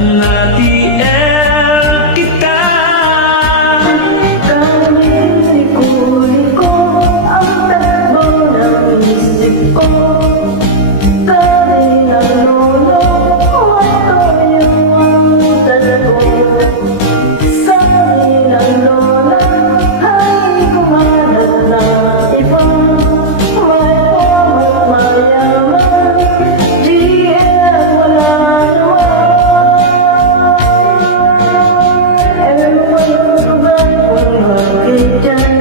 na TL kita. Liko-liko ang takbo ng isip ko. Tabi ng lolo ko at yung talago. Sabi ng lola ay kumalat na iba. May pong at mayaman, GL wala naman. Ewan ko ba kung bakit dyan.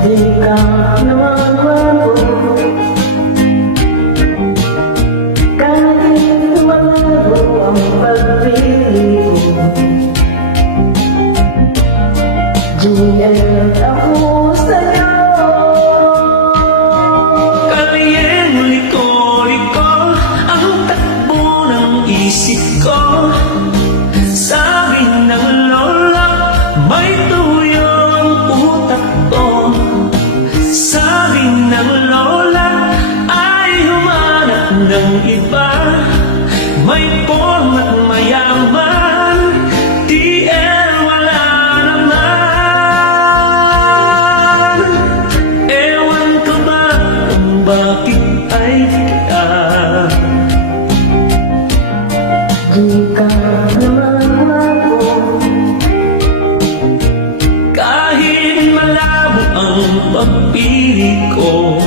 Di ka naman bago, kahit tumago ang pag-ibig mo. GL ako sa'yo. Kalyeng liko-liko ang takbo ng isip ko. Sabi ng lola, may tuyo ang utak ko. Sabi ng lola, ay humanap ng iba. May porm at mayaman, TL wala naman. Ewan ko ba kung bakit ay kita. Di ka naman bago, Kahit malabo ang pagpili ko.